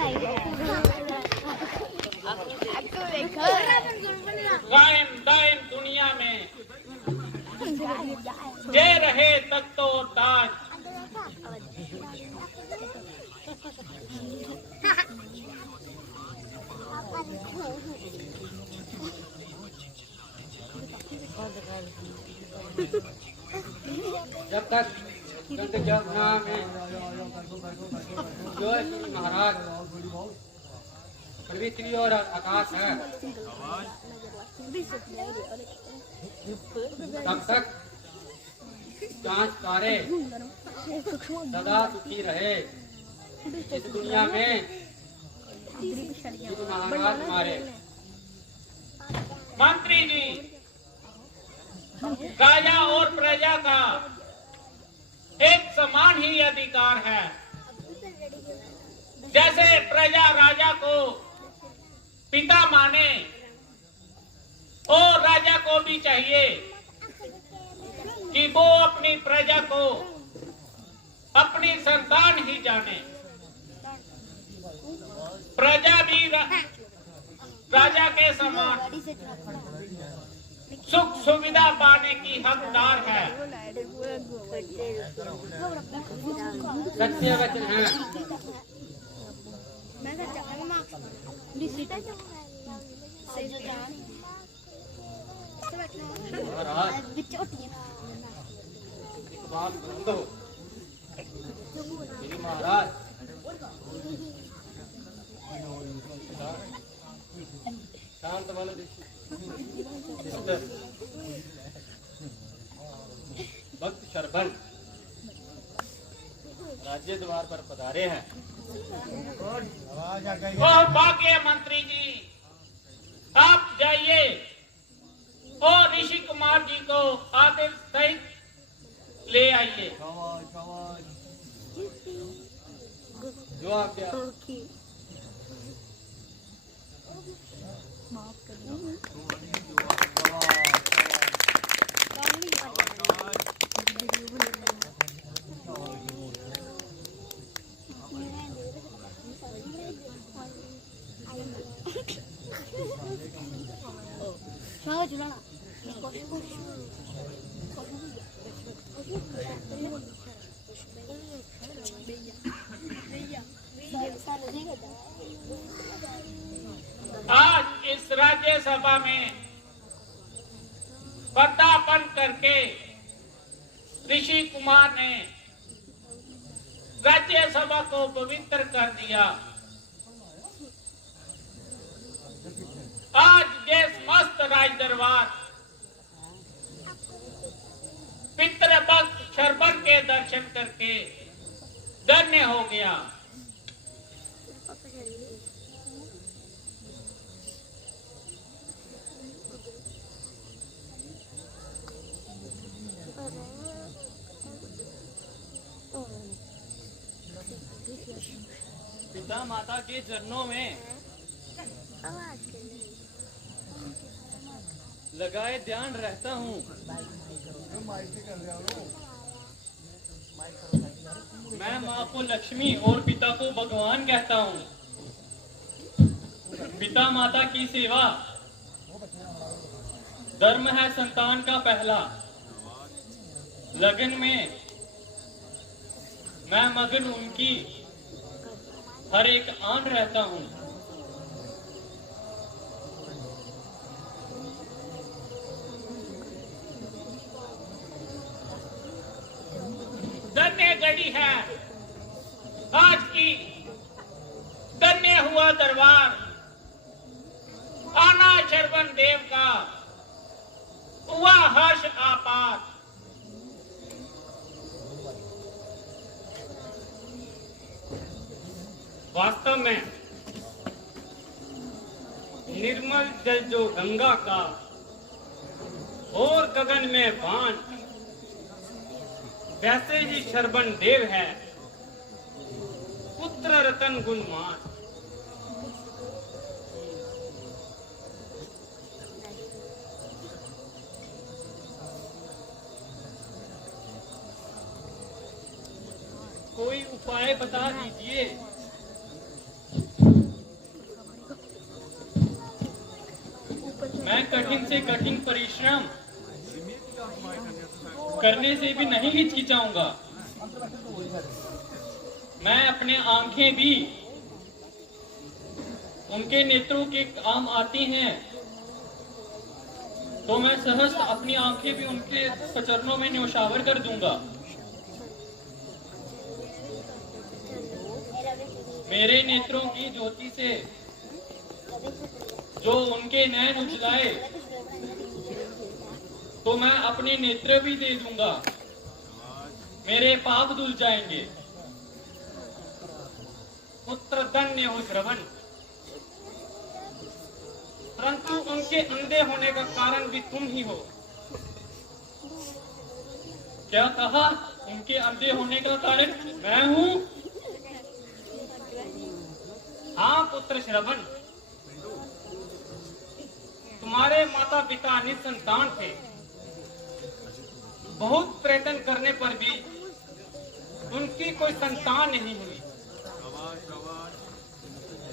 कायम दायम दुनिया में जे रहे तख्तो ताज। जब तक जब नाम है जो महाराज पृथ्वी और आकाश है तब तक जांच तारे सदा सुखी रहे इस दुनिया में महाराज हमारे मंत्री जी। राजा और प्रजा का एक समान ही अधिकार है। जैसे प्रजा राजा को पिता माने और राजा को भी चाहिए कि वो अपनी प्रजा को अपनी संतान ही जाने। प्रजा भी राजा के समान सुख सुविधा पाने की हकदार है। सत्य वचन है। महाराज शांत मन भक्त शरभन राज्य द्वार पर पधारे हैं। भाग्य मंत्री जी आप जाइए और ऋषि कुमार जी को आदेश सहित ले आइए। जो आज्ञा। आज इस राज्यसभा में पदार्पण करके ऋषि कुमार ने राज्यसभा को पवित्र कर दिया। आज ये मस्त राज दरबार पितृभक्त शरभन के दर्शन करके धन्य हो गया। पिता माता के चरणों में लगाए ध्यान रहता हूँ। मैं माँ को लक्ष्मी और पिता को भगवान कहता हूँ। पिता माता की सेवा धर्म है संतान का पहला। लगन में मैं मगन उनकी हर एक आन रहता हूँ। धन्य घड़ी है आज की, धन्य हुआ दरबार। आना शरभन देव का हुआ हर्ष आपात। वास्तव में निर्मल जल जो गंगा का और गगन में बाण, वैसे ही शरभन देव है पुत्र रतन गुणमान। कोई उपाय बता दीजिए। कठिन से कठिन परिश्रम करने से भी नहीं हिचकिचाऊंगा। मैं अपने आंखें भी उनके नेत्रों के काम आती हैं, तो मैं सहज अपनी आंखें भी उनके चरणों में न्योछावर कर दूंगा। मेरे नेत्रों की ज्योति से जो उनके नैन उजलाए, तो मैं अपने नेत्र भी दे दूंगा, मेरे पाप धुल जाएंगे। पुत्र धन्य हो श्रवण, परंतु उनके अंधे होने का कारण भी तुम ही हो। क्या कहा? उनके अंधे होने का कारण मैं हूं? हाँ पुत्र श्रवण, तुम्हारे माता पिता निसंतान थे। बहुत प्रयत्न करने पर भी उनकी कोई संतान नहीं हुई।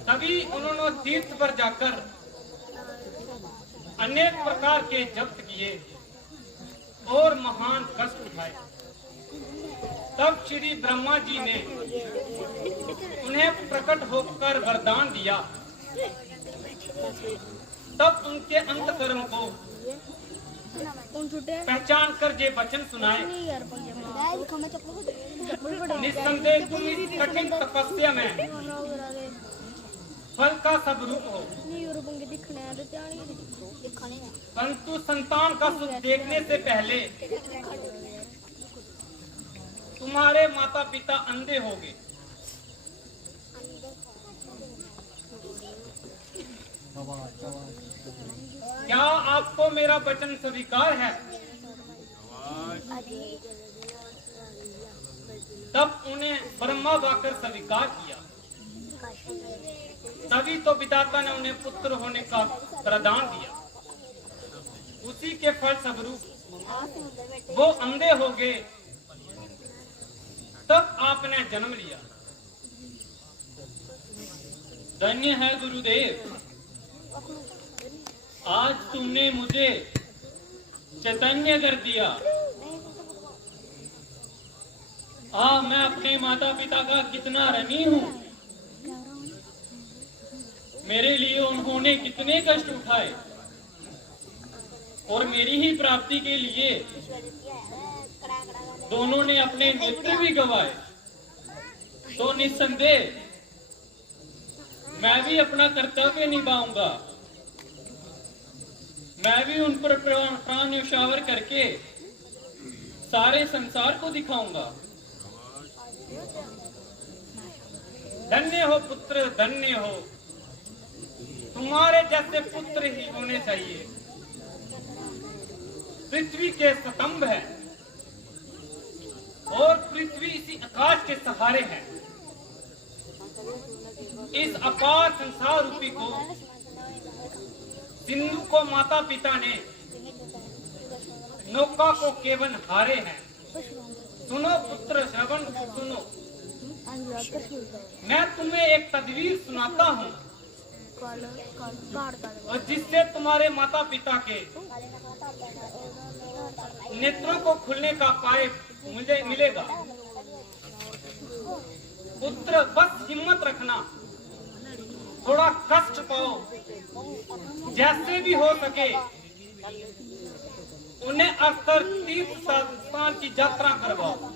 तभी उन्होंने तीर्थ पर जाकर अनेक प्रकार के जप किए और महान कष्ट उठाए। तब श्री ब्रह्मा जी ने उन्हें प्रकट होकर वरदान दिया। तब उनके अंतकर्म को पहचान कर ये वचन सुनाए। निस्संदेह तुम इस कठिन तपस्या में फल का सब रूप हो, परंतु संतान का सुख देखने से पहले तुम्हारे माता पिता अंधे होंगे। क्या आपको मेरा वचन स्वीकार है? तब उन्हें ब्रह्मा वाकर स्वीकार किया। तभी तो विधाता ने उन्हें पुत्र होने का वरदान दिया। उसी के फल स्वरूप वो अंधे हो गए। तब आपने जन्म लिया। धन्य है गुरुदेव, आज तुमने मुझे चैतन्य कर दिया। मैं अपने माता पिता का कितना ऋणी हूँ। मेरे लिए उन्होंने कितने कष्ट उठाए और मेरी ही प्राप्ति के लिए दोनों ने अपने नेत्र भी गंवाए। तो निस्संदेह मैं भी अपना कर्तव्य निभाऊंगा। मैं भी उन पर प्राण न्योछावर करके सारे संसार को दिखाऊंगा। धन्य हो पुत्र, धन्य हो। तुम्हारे जैसे पुत्र ही होने चाहिए। पृथ्वी के स्तंभ है और पृथ्वी इसी आकाश के सहारे है। इस अपार संसार रूपी को सिंधु को माता पिता ने नौका को केवल हारे हैं। सुनो पुत्र श्रवण, सुनो, मैं तुम्हें एक तदवीर सुनाता हूँ और जिससे तुम्हारे माता पिता के नेत्रों को खुलने का उपाय मुझे मिलेगा। पुत्र बस हिम्मत रखना, थोड़ा कष्ट पाओ, जैसे भी हो सके उन्हें अक्सर तीर्थ स्थान की यात्रा करवाओ।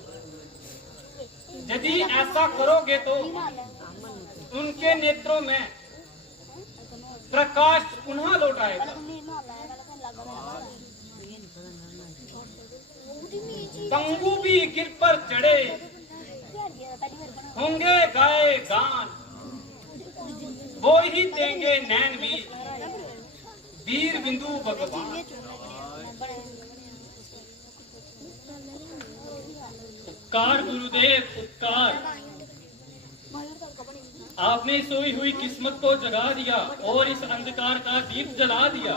यदि ऐसा करोगे तो उनके नेत्रों में प्रकाश पुनः लौट आएगा। तंबू भी गिर पर चढ़े, होंगे गाए गान, वो ही देंगे नैन वीर बिंदु भगवान। उपकार गुरुदेव, उपकार। आपने सोई हुई किस्मत को जगा दिया और इस अंधकार का दीप जला दिया।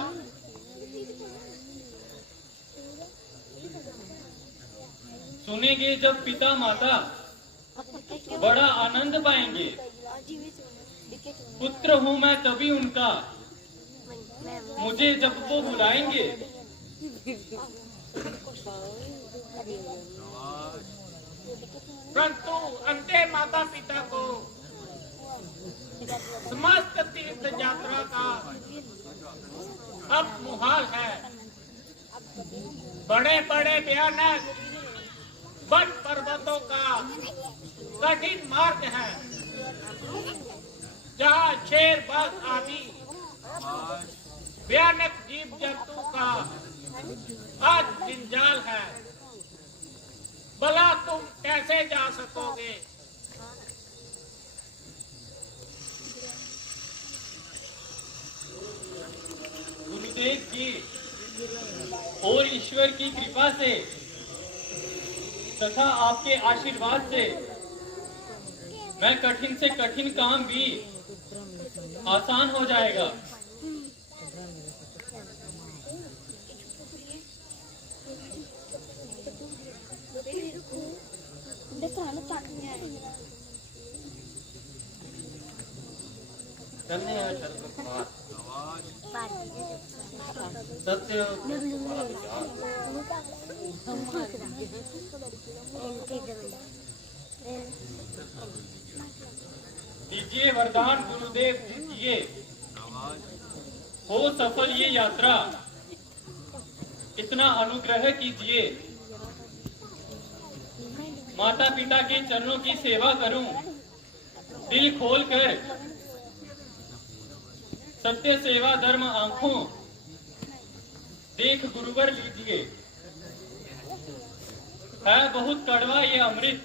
सुनेंगे जब पिता माता बड़ा आनंद पाएंगे। पुत्र हूं मैं तभी उनका मुझे जब वो बुलाएंगे परंतु अंधे माता पिता को समस्त तीर्थ यात्रा का अब मुहाल है। बड़े बड़े भयानक वन पर्वतों का कठिन मार्ग है, जहाँ शेर बाघ आदि भयानक जीव जंतु का आज जंजाल है। भला तुम कैसे जा सकोगे? गुरुदेव जी और ईश्वर की कृपा से तथा आपके आशीर्वाद से मैं कठिन से कठिन काम भी आसान हो जाएगा। सत्य दीजिए वरदान गुरुदेव दीजिए, हो सफल ये यात्रा, इतना अनुग्रह कीजिए। माता पिता के चरणों की सेवा करूं, दिल खोलकर सत्य सेवा धर्म आंखों देख गुरुवर लीजिए। है बहुत कड़वा ये अमृत,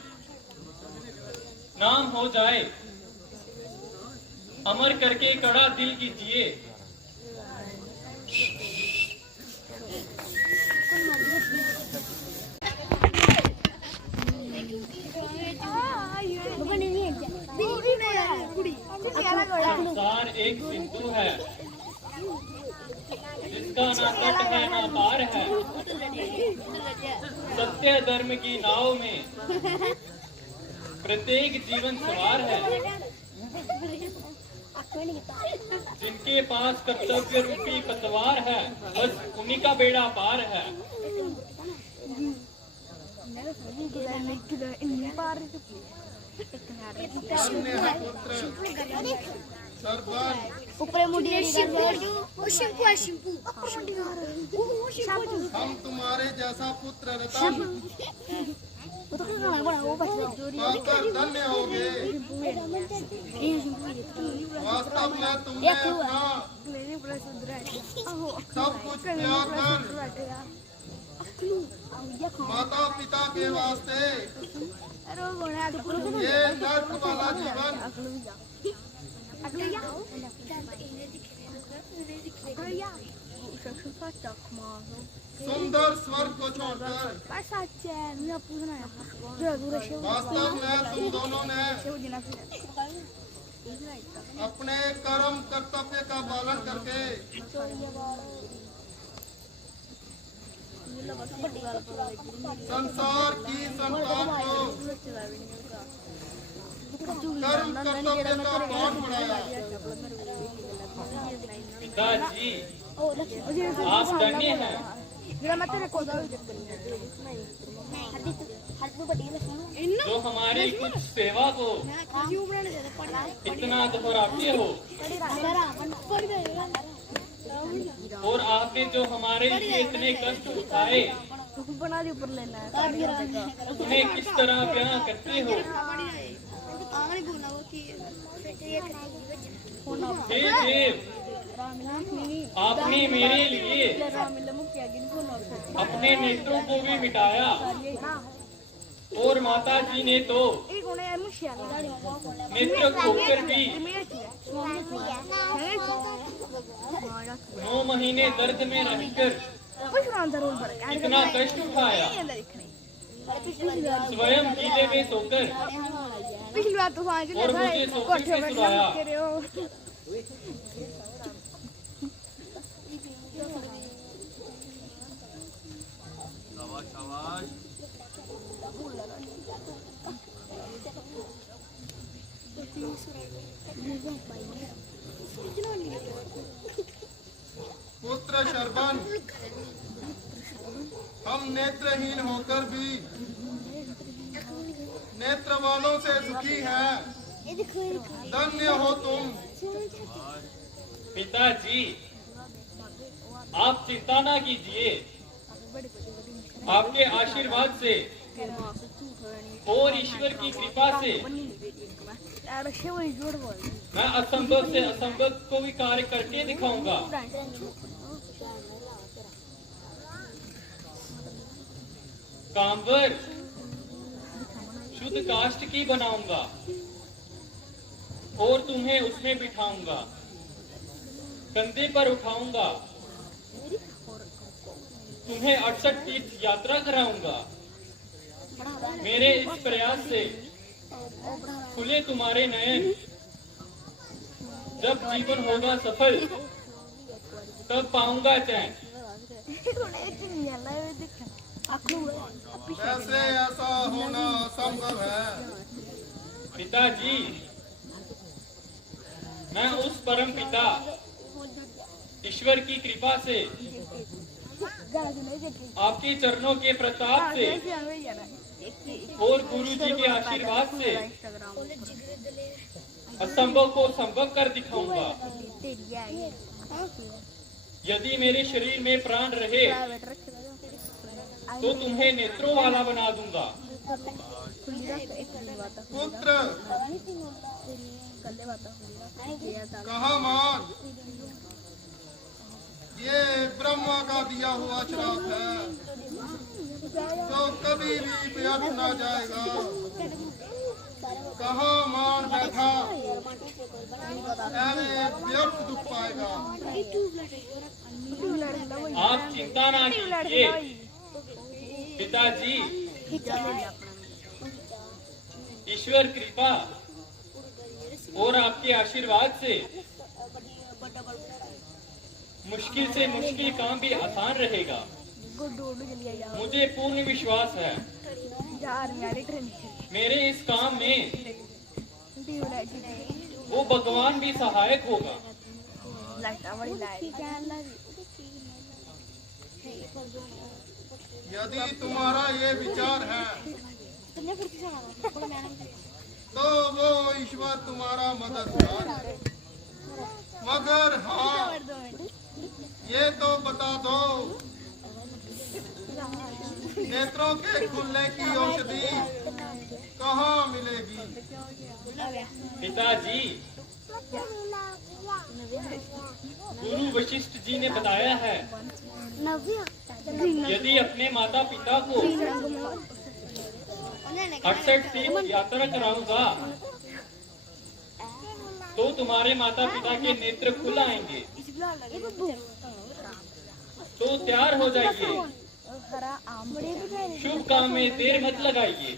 नाम हो जाए अमर करके कड़ा दिल कीजिए। संसार एक सिंधु है, जिसका ना तट है ना पार है। सत्य धर्म की नाव में प्रत्येक जीवन सवार है। जिनके पास कर्तव्य रूपी पतवार है, बस उन्हीं का बेड़ा पार है। हम तुम्हारे जैसा पुत्र रतन पाकर धन्य होगे। वास्तव में तुमने अपना सब कुछ त्याग कर माता पिता के वास्ते ये नर्क वाला जीवन सुंदर स्वर्ग को छोड़कर वास्तव में तुम दोनों ने अपने कर्म कर्तव्य का पालन करके संसार की संतान को कर्म कर्तव्य का पाठ पढ़ाया। पिताजी आप धन्य हैं। जो हमारी कुछ सेवा को इतना दोहराते हो, और आपने जो हमारे लिए इतने कष्ट उठाए उन्हें किस तरह बयां करते हो। हे देव, आपने मेरे लिए अपने नेत्रों को भी मिटाया, और माता जी ने तो नेत्र खोकर भी 9 महीने दर्द में रहकर इतना कष्ट उठाया। स्वयं किले में सोकर और मुझे सोफे से सुलाया। बन हम नेत्रहीन होकर भी नेत्र वालों से सुखी हैं। धन्य हो तुम। पिताजी, आप चिंता ना कीजिए। आपके आशीर्वाद से और ईश्वर की कृपा से मैं असंभव से असंभव को भी कार्य करके दिखाऊंगा। कांवर शुद्ध काष्ठ की बनाऊंगा और तुम्हें उसमें बिठाऊंगा, कंधे पर उठाऊंगा, तुम्हें 68 तीर्थ यात्रा कराऊंगा। मेरे इस प्रयास से खुले तुम्हारे नयन। जब जीवन होगा सफल तब पाऊंगा चैन। कैसे ऐसा होना असंभव है? पिताजी, मैं उस परम पिता ईश्वर की कृपा से, आपके चरणों के प्रताप से और गुरु जी के आशीर्वाद से असंभव को संभव कर दिखाऊंगा। यदि मेरे शरीर में प्राण रहे तो तुम्हें नेत्रों वाला बना दूंगा। पुत्र कहा मान, ये ब्रह्मा का दिया हुआ श्राप है जो कभी भी व्यर्थ ना जाएगा। कहा मान बैठा, व्यर्थ दुख पाएगा। आप चिंता ना कीजिए पिताजी। ईश्वर कृपा और आपके आशीर्वाद से मुश्किल से मुश्किल काम भी आसान रहेगा। मुझे पूर्ण विश्वास है मेरे इस काम में वो भगवान भी सहायक होगा। यदि तुम्हारा ये विचार है तो वो ईश्वर तुम्हारा मददगार है। मगर हाँ, ये तो बता दो, नेत्रों के खुलने की औषधि कहाँ मिलेगी? पिताजी, गुरु वशिष्ठ जी ने बताया है, यदि अपने माता पिता को 68 तीर्थ यात्रा कराऊंगा तो तुम्हारे माता पिता के नेत्र खुल आएंगे। तो तैयार हो जाइए, शुभ काम में देर मत लगाइए।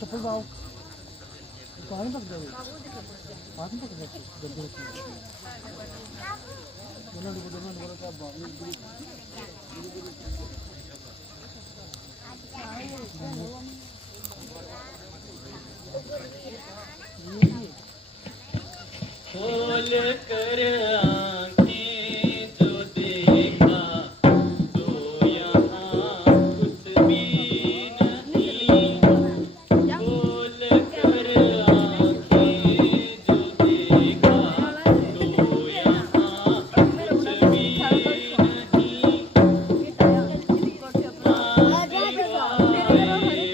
चप्पल पाओ पानी पक जाओ पानी पक जाओ दोनों क्या बात खोल कर आंखें जो देखा तो यहाँ कुछ भी नहीं। खोल कर आंखें जो देखा तो यहाँ कुछ भी नहीं।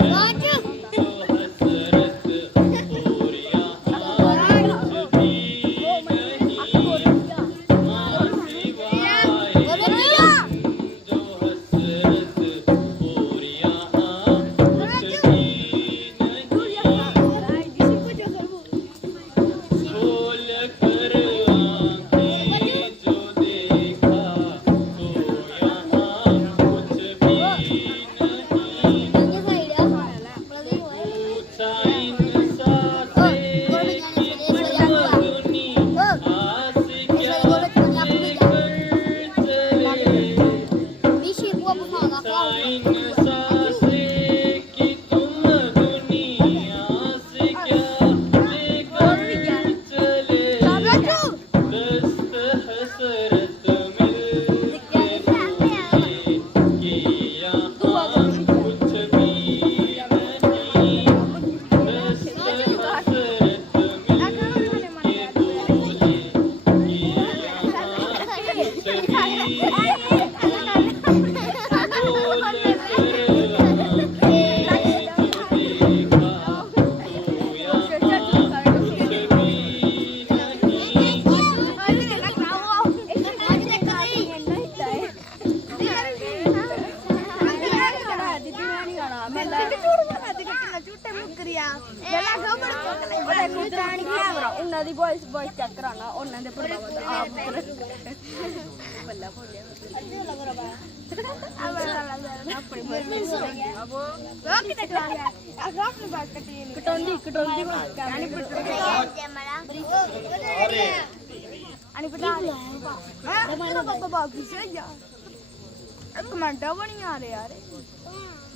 शुक्रिया बेला खबर ओले कुतरानी कैमरा उन्ना दी वॉइस चेक कराना उन्ना दे पर आप बल्ला बोले कमेंटा बनी आ रहे यार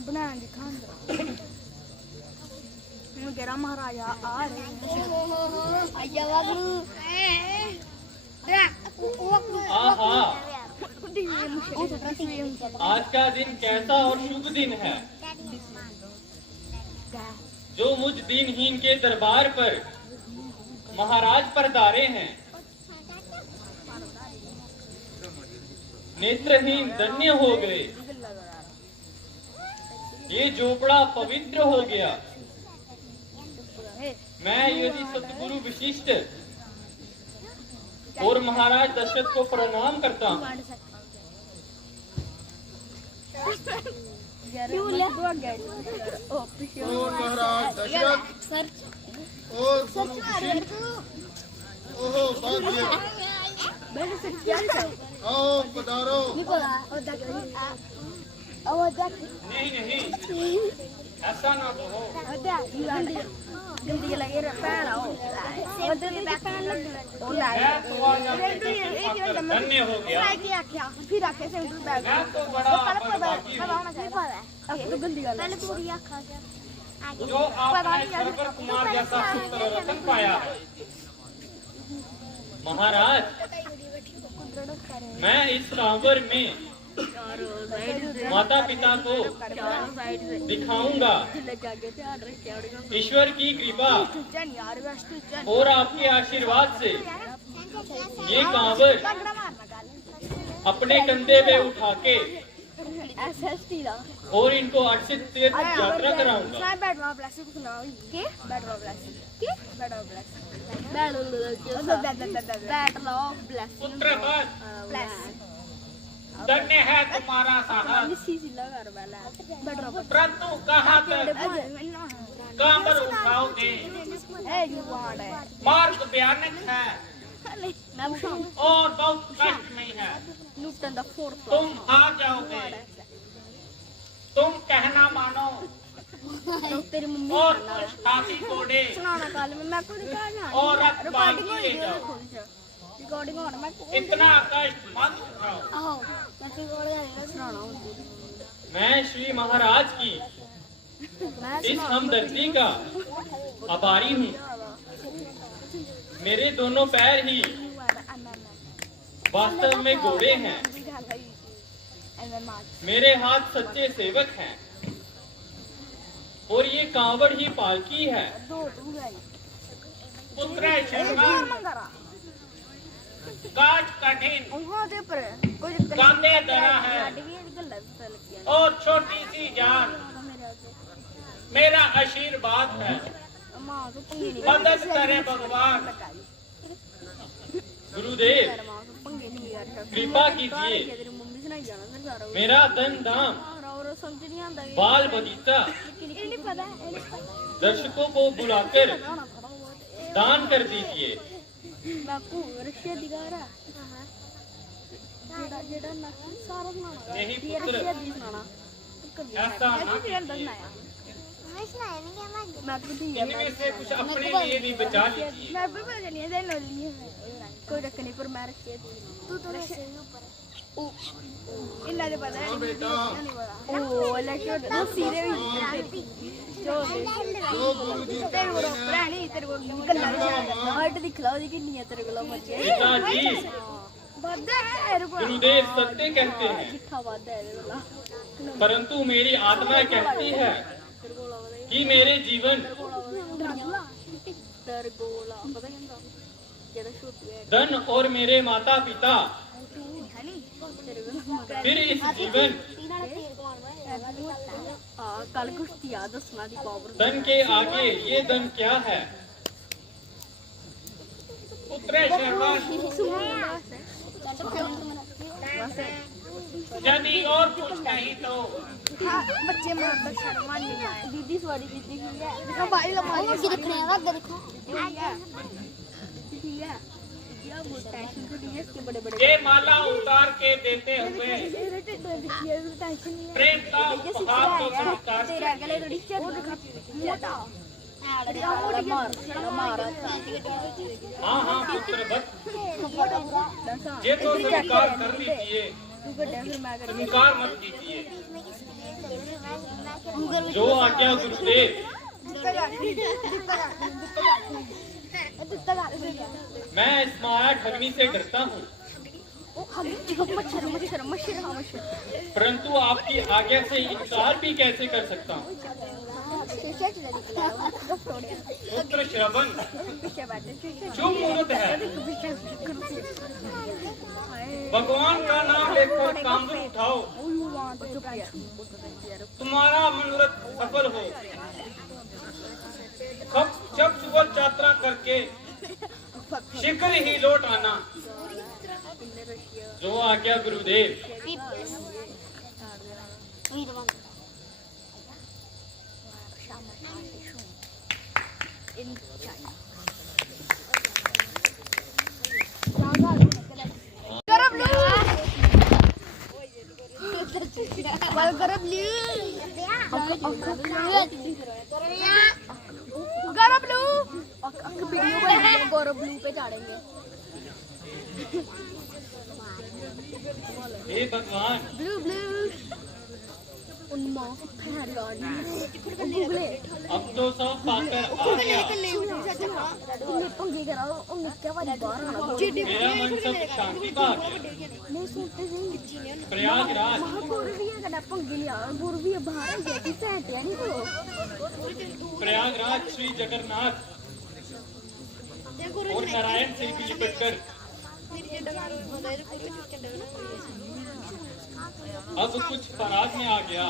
बनाने दी खांदा मेरा महाराजा आ रहे आया वागरू आहा, आज का दिन कैसा और शुभ दिन है जो मुझ दिनहीन के दरबार पर महाराज परदारे हैं। नेत्रहीन धन्य हो गए, ये झोपड़ा पवित्र हो गया। मैं यदि सतगुरु विशिष्ट और महाराज दशरथ को प्रणाम करता हूँ। और महाराज दशरथ और गुरु विशिष्ट ओहो भाग्य आओ पधारो। नहीं नहीं, ऐसा ना कहो। गंदी लगे पैड़ा हो धन्य हो गया। फिर आके सेंटर बैग मैं तो बड़ा बदमाशी हूँ। गंदी गल जो आपने सरवर कुमार जैसा पुत्र रतन पाया है। महाराज, मैं इस सांवर में माता पिता को दिखाऊंगा। ईश्वर की कृपा और आपके आशीर्वाद से ये कांवर अपने कंधे पे उठा के और इनको 8 तीर्थ यात्रा कराऊंगा। पुत्र धन्य है तुम्हारा साहस, परंतु कहाँ तक कांवर उठाओगे? मार्ग भयानक है और बहुत कष्टमय है। तुम आ जाओगे, तुम कहना मानो और कुछ हाथी घोड़े और रथ बांध लिए जाओ। इतना कष्ट मत उठाओ। मैं श्री महाराज की इस हमदर्दी का आभारी हूँ। मेरे दोनों पैर ही वास्तव में घोड़े हैं, मेरे हाथ सच्चे सेवक हैं और ये कांवड़ ही पालकी है। पुत्र शर्मा काज कठिन कांधे धरा है और छोटी सी जान मेरा आशीर्वाद है। मदद करे भगवान। गुरुदेव, कृपा कीजिए, मेरा धन धाम बाल बगीचा दर्शकों को बुलाकर दान कर दीजिए। नहीं पुत्र, ऐसा ना कीजिए। इनमें से कुछ अपने लिए भी बचा लीजिए। कोई रख नहीं पर मैं रखे तू तो इन्ना दे पता है बेटा ओ लेके दो सीरे भी जो गुरु जी तेरे को रानी तेरे को गल्ला हार्ट दिख लो दी कितनी है तेरे को मचे पिताजी, बद्दा है रुको गुरुदेव सत्य कहते हैं, जिठा वादा है वाला परंतु मेरी आत्मा कहती है कि मेरे जीवन तरगोला पता क्या जेड़ा शूट है धन और मेरे माता पिता फिर इस जीवन कल कुश्ती याद सुना दी पावर धन के आगे ये धन क्या है? पुत्र शर्मा यदि और कुछ नहीं तो हाँ, बच्चे में तो शर्मा नहीं आए। दीदी सॉरी दीदी की है। देखो भाई लोग मारी देखो देखो। ठीक है। ये वो टेंशन के लिए इसके बड़े-बड़े ये माला उतार के देते हुए प्रेम का उपहार तो स्वीकार तेरा गले थोड़ी वो दिखा मोटा हाँ हाँ पुत्र भक्त ये तो स्वीकार कर लीजिए, स्वीकार मत कीजिए। जो आज्ञा गुरुदेव। मैं इस माया ठगनी से डरता हूँ, परंतु आपकी आज्ञा से इनकार भी कैसे कर सकता हूँ। पुत्र श्रवण जो मूर्त है, भगवान का नाम लेकर कांवर उठाओ, तुम्हारा मनोरथ सफल हो। जब सुबह यात्रा करके शीघ्र ही लौट आना। जो आज्ञा गुरुदेव। गरब ब्लू पे चढ़ेंगे। हे भगवान ब्लू ब्लू अब तो सब पाकर आ गया। मेरा मन सब शांति का है। प्रयागराज प्रयागराज श्री जगन्नाथ और नारायण से भी लिपट कर अब कुछ पराग में आ गया।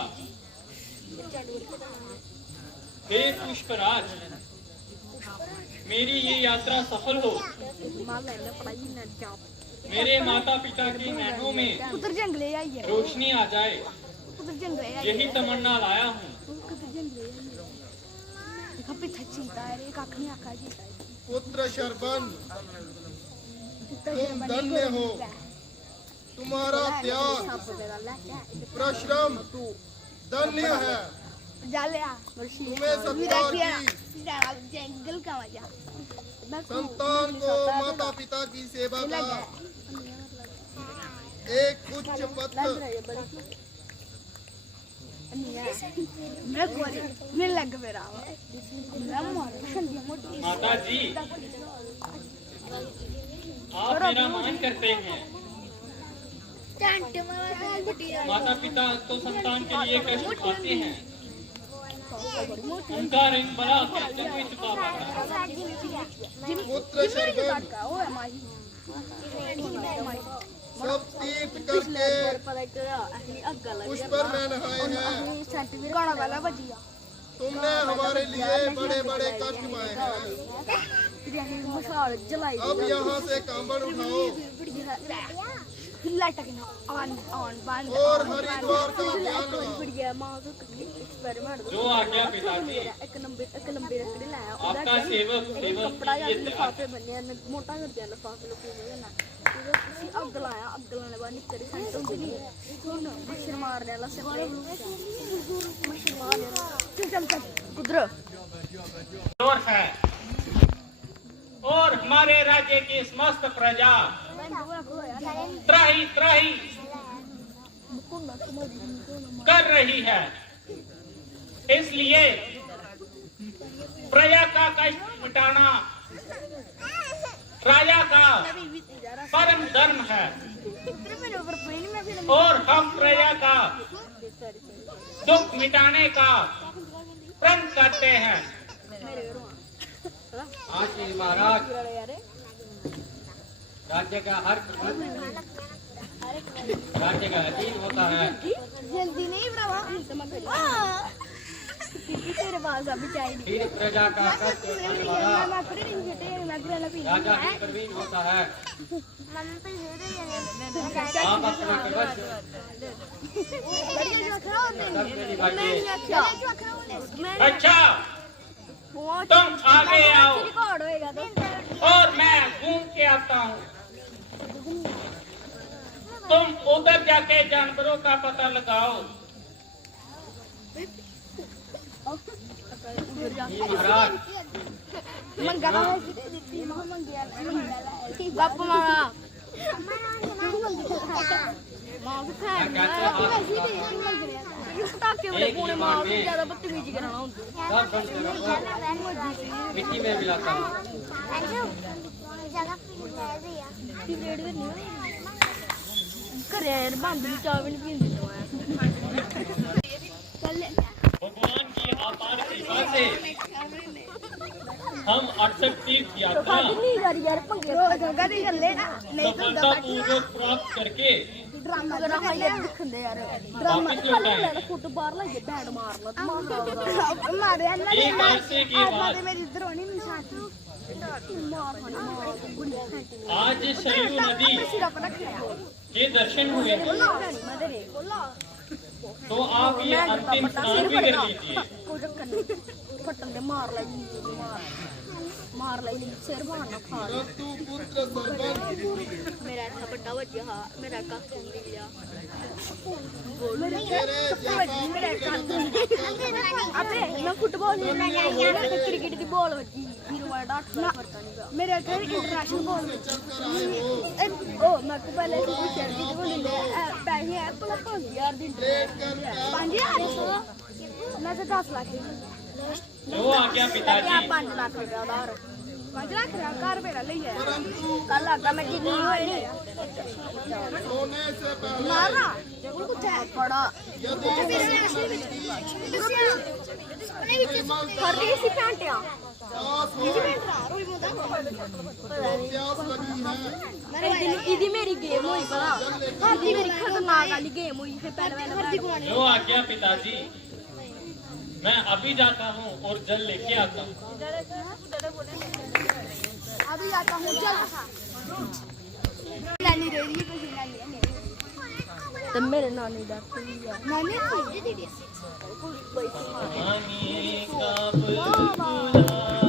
हे पुष्पराज, मेरी ये यात्रा सफल हो, मेरे माता पिता की नैनों में रोशनी आ जाए, यही तमन्ना लाया हूँ। पुत्र श्रवण, तुम धन्य हो। तुम्हारा त्याग परिश्रम धन्य है। तुम्हें संतान को माता पिता की सेवा का एक उच्च पद माता जी, आप मेरा मान करते हैं। माता पिता तो संतान के लिए कष्ट उठाते हैं, उनका रंग बड़ा कैसे में छुपा पाता है। पुत्र श्रवण, सब तीर्थ करके पुष्कर में नहाए हैं। तुमने हमारे लिए बड़े बड़े कष्ट पाए हैं। अब यहाँ से कांवड़ उठाओ और हरिद्वार का ध्यान लो। जो आज्ञा पिताजी। आपका सेवक मोटा कर दिया लिफाफे अग लाया, अग लाने बाद निकली मच्छर मारने वाला कुदर है। और हमारे राज्य की समस्त प्रजा त्राही त्राही कर रही है, इसलिए प्रजा का कष्ट मिटाना राजा का परम धर्म है। और हम प्रजा का दुख मिटाने का प्रण करते हैं। हाँ जी महाराज, राज्य का हर राज्य का अधीन होता है। जल्दी नहीं पास अभी चाय नहीं फिर प्रजा का कष्ट उठाने वाला मैं पूरी नहीं खेते मैं पूरा ना पी राजा ही प्रवीण होता है। आप अपना कवच सबके निभाइए। अच्छा तुम आगे आओ रिकॉर्ड होएगा तो और मैं घूम के आता हूँ। तुम उधर जाके जानवरों का पता लगाओ। जी महाराज मंगा गप मारा मां को खा एक ही मार में ज्यादा बदतमीजी करना होता सब बंद करो, मिट्टी में मिलाता हूँ। घरे बंद भी चाह भी नहीं पींदी भगवान की अपार कृपा से हम 68 तीर्थ यात्रा नहीं करी यार पंगे गंगा दी कर ले ना नहीं तो सफलतापूर्वक प्राप्त करके ड्रामा करना ये दिखंदे यार ड्रामा वापस लौट आए। फुट बाहर ला ये बैंड मारना मारे अल्लाह एक अरसे के बाद मेरी इधर होनी नहीं साथी आज सरयू नदी के दर्शन हुए हैं, तो आप ये अंतिम स्नान भी कर लीजिए। फटन दे मार लाई मार लाई सिर मारना खा तू पुत्र सरबन मेरा ऐसा बड़ा वज्जा हा मेरा का गया तेरे जैसा अबे मैं football cricket the ball Vajji 0.8 पता नहीं मेरे घर इंटरनेशनल बॉल ओ मैं को पहले से कुछ शेयर की वो ले पैसे है पहले 5000 दी 5000 मैं तो 10 लाख जो आ गया पिताजी 5 लाख रुपया उधार 5 लाख कार मेरा ले आया कल आगा मैं कितनी होई नहीं सोने से पहले मारा वो कुछ है बड़ा हरी सी पैंटिया प्यास हो प्यास लगी है इदी मेरी गेम हुई पता इदी मेरी खतरनाक वाली गेम हुई फिर पहले जो आ गया पिताजी, मैं अभी जाता हूँ और जल लेके आता हूँ। अभी आता हूँ चल नानी रे ये कुछ नानी है तो मेरे नानी दा नानी पानी का बुलबुला है, पानी का बुलबुला है,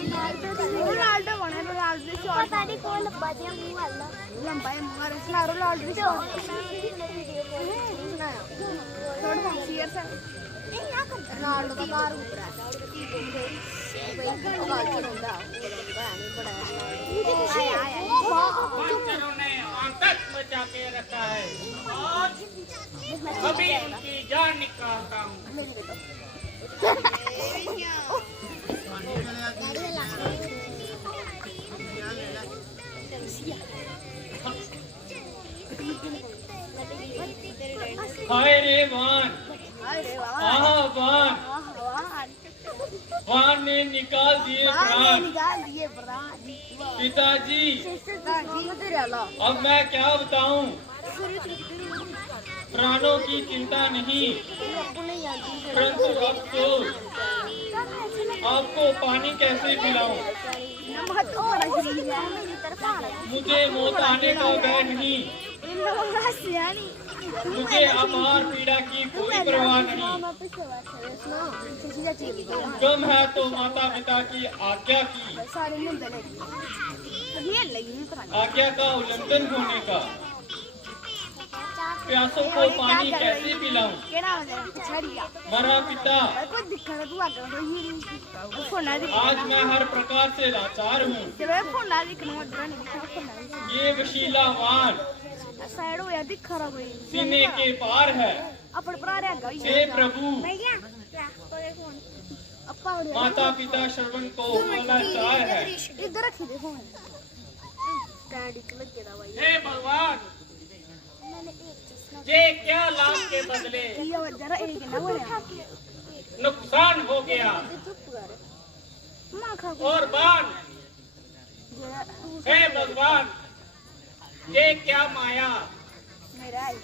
रोनाल्डो बना रोनाल्डो शॉट पता नहीं कौन लंबा दिया मुंह वाला लंबा है मार उसने रोनाल्डो शॉट थोड़ा शेयर से रोनाल्डो का कार उतरा पंचरों ने आतंक मचा के रखा है, आज अभी उनकी जान निकालता हूँ। हाय रे वान, आहा वान, वान ने निकाल दिए प्राण। पिताजी अब मैं क्या बताऊं, प्राणों की चिंता नहीं, परंतु अफसोस आपको पानी कैसे पिलाऊं। मुझे मौत आने का भय नहीं, मुझे अपार पीड़ा की कोई परवाह नहीं। गम है तो माता पिता की आज्ञा की, आज्ञा का उल्लंघन होने का। प्यासों को पानी कैसे पिलाऊं। मरा पिता, आज मैं हर प्रकार से लाचार हूँ। ये वशीला वार सीने के पार है। हे प्रभु, माता पिता श्रवण को लाचार है। हे भगवान, ये क्या लाभ के बदले नुकसान हो गया। और बान, हे भगवान, ये क्या माया,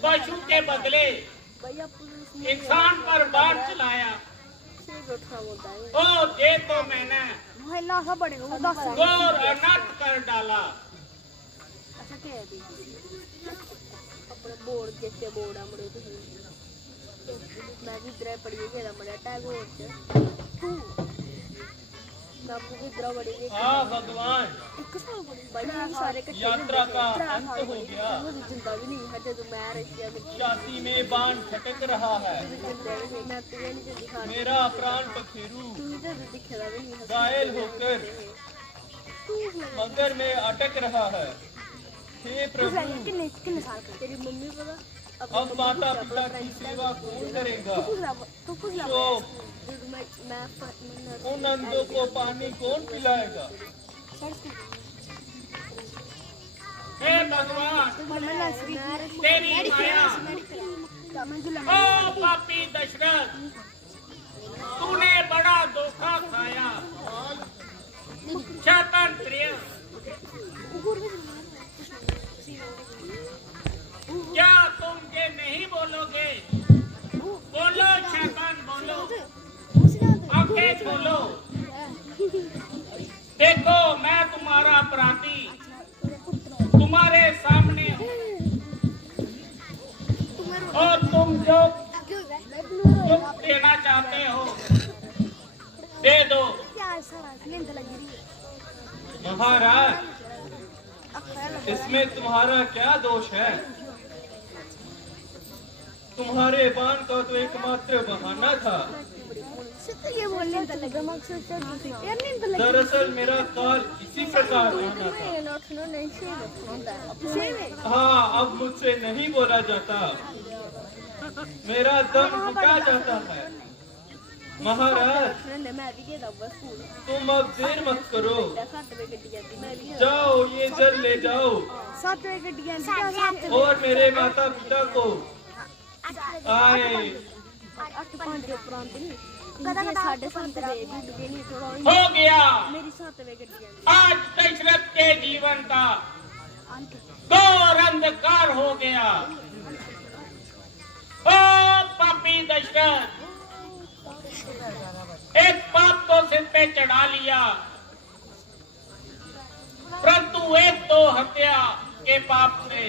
पशु के बदले इंसान पर बाण चलाया। ओ ये तो मैंने घोर अनर्थ कर डाला। बोर्ड जैसे बोर्ड आमड़े तो मैं भी इधर पढ़ी गई था मेरा टैगोर से मैं आपको इधर पढ़ी गई। हाँ भगवान, भाई सारे यात्रा का अंत हो गया। जिंदा भी नहीं है तो मैं रशिया में छाती में बाण फटक रहा है। मैं तो ये नहीं दिखा मेरा प्राण पखेरु दिखेगा भी नहीं घायल होकर मगर में अटक रहा है। हे प्रभु, कितने साल का तेरी मम्मी पता अब माता पिता की सेवा कौन करेगा। तो उन अंधों को पानी कौन पिलाएगा। हे भगवान, तेरी माया। ओ पापी दशरथ, तूने बड़ा धोखा खाया। शैतान प्रिय, क्या तुम ये नहीं बोलोगे? बोलो शैतान, बोलो, आंखें खोलो। देखो मैं तुम्हारा अपराधी तुम्हारे सामने हूँ, और तुम जो दुख देना चाहते हो दे दो। महाराज, इसमें तुम्हारा क्या दोष है। तुम्हारे बाण का तो एकमात्र बहाना था। दरअसल मेरा काल इसी प्रकार रहना था। हाँ, अब मुझसे नहीं बोला जाता, मेरा दम घुटा जाता है। महाराज, तुम अब देर मत करो, जाओ ये जल ले जाओ और मेरे माता पिता को आए। हो गया आज दशरथ के जीवन का घोर अंधकार हो गया। ओ पापी दशरथ, एक पाप तो सिर पे चढ़ा लिया, परंतु एक तो हत्या के पाप से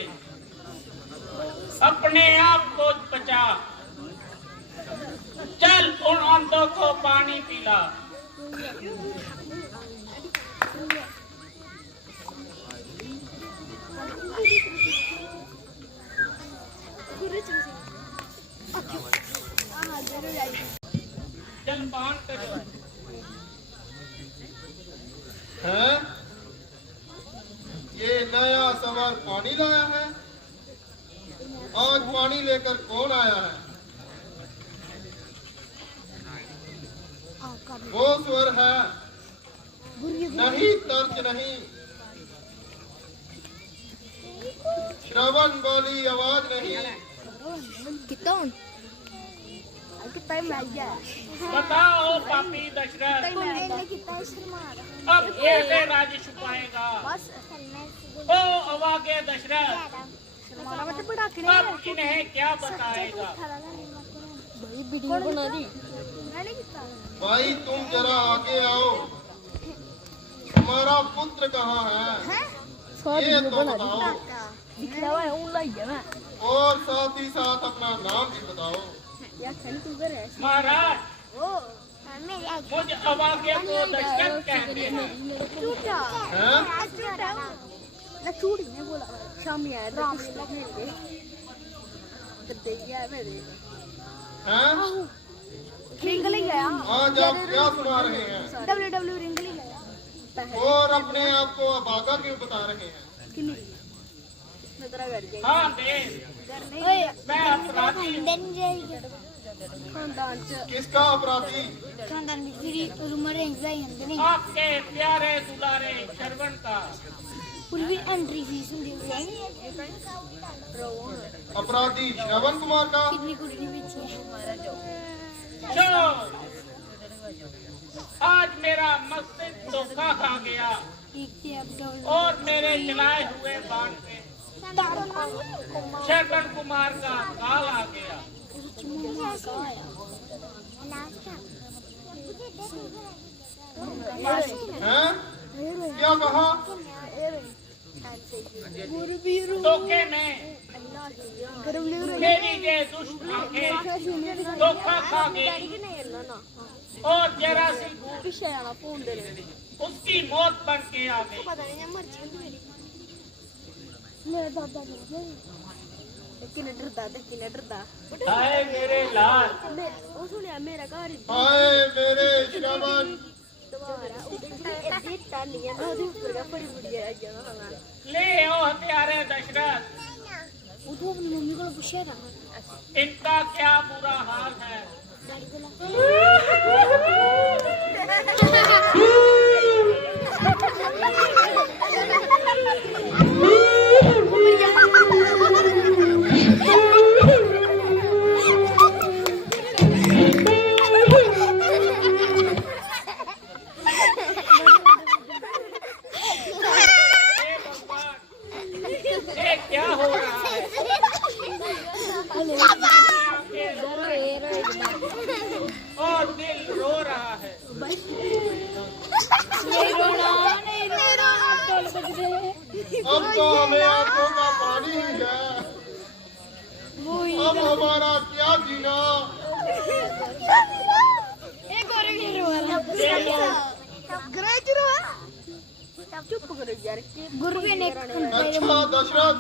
अपने आप को बचा। चल उन अंधों को पानी पिला। चल पान करो। हैं? ये नया सवार पानी लाया है। आज पानी लेकर कौन आया है? वो स्वर है नहीं, तर्ज नहीं, श्रवण बोली आवाज नहीं। बताओ पापी दशरथ, अब कैसे राज छुपाएगा? ओ अवागे दशरथ, मारा बच्चे बड़ा के अब इन्हें क्या बताएगा। भाई वीडियो बना दी मैंने किया। भाई तुम जरा आगे आओ, तुम्हारा पुत्र कहाँ है ये तो बताओ, दिखला हुआ है ऑनलाइन है मैं और साथ ही साथ अपना नाम भी बताओ। यार खाली तू कर है महाराज ओ मुझ अभागे को दशरथ कहते हैं। झूठा हैं? झूठा ना झूठ नहीं बोला शामी आया राम ने खेल के दे गया मेरे हैं? रिंग ले गया आज आप क्या सुना रहे हैं डब्ल्यू रिंग ले गया और अपने आप को अभागा क्यों बता रहे हैं? किन्नी मैं तेरा घर गई हाँ देव मैं अपराधी खानदान च किसका अपराधी? खानदान में फिर रूमर एंजाई हंदे नहीं आपके प्यारे दुलारे श्रवण का पूरी एंट्री फीस हुंदी है अपराधी श्रवण कुमार का? कितनी कुड़ी विच चलो आज मेरा मस्तिष्क धोखा खा गया एक के अब और मेरे चलाए हुए बाण पे श्रवण कुमार का काल आ गया। हैं? क्या कहा? धोखे में मेरी ये दुष्ट आंखें धोखा खा गई और जरा सी भूख उसकी मौत बन के आ गई। किने डरदा हाय मेरे लाल वो सुनिया मेरा घर हाय मेरे श्रवण, दोबारा उधर टाली है मैं उधर ऊपर का बड़ी बुढ़िया आ गया ना ले आओ हथियारे दशरथ, वो तो अपनी मम्मी को पूछा था इनका क्या बुरा हाल है। ये क्या हो रहा है? और दिल रो रहा है। अब तो हमें आंखों का पानी ही है, अब हमारा क्या जीना। चुप करो यार गुरु ने अच्छा दशरथ,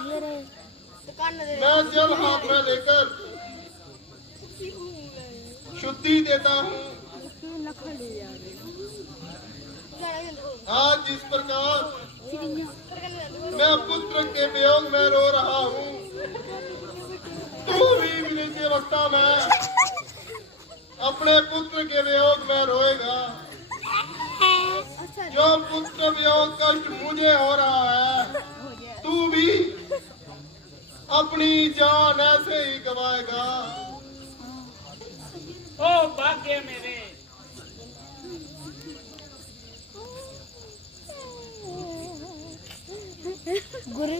मैं जल हाथ में लेकर शुद्धि देता हूँ। आज जिस प्रकार मैं पुत्र के वियोग में रो रहा हूँ, तू भी विदेशी वक्ता में अपने पुत्र के वियोग में रोएगा। जो पुत्र वियोग कष्ट मुझे हो रहा है, तू भी अपनी जान ऐसे ही गवाएगा। ओ भाग्य मेरे, गुरु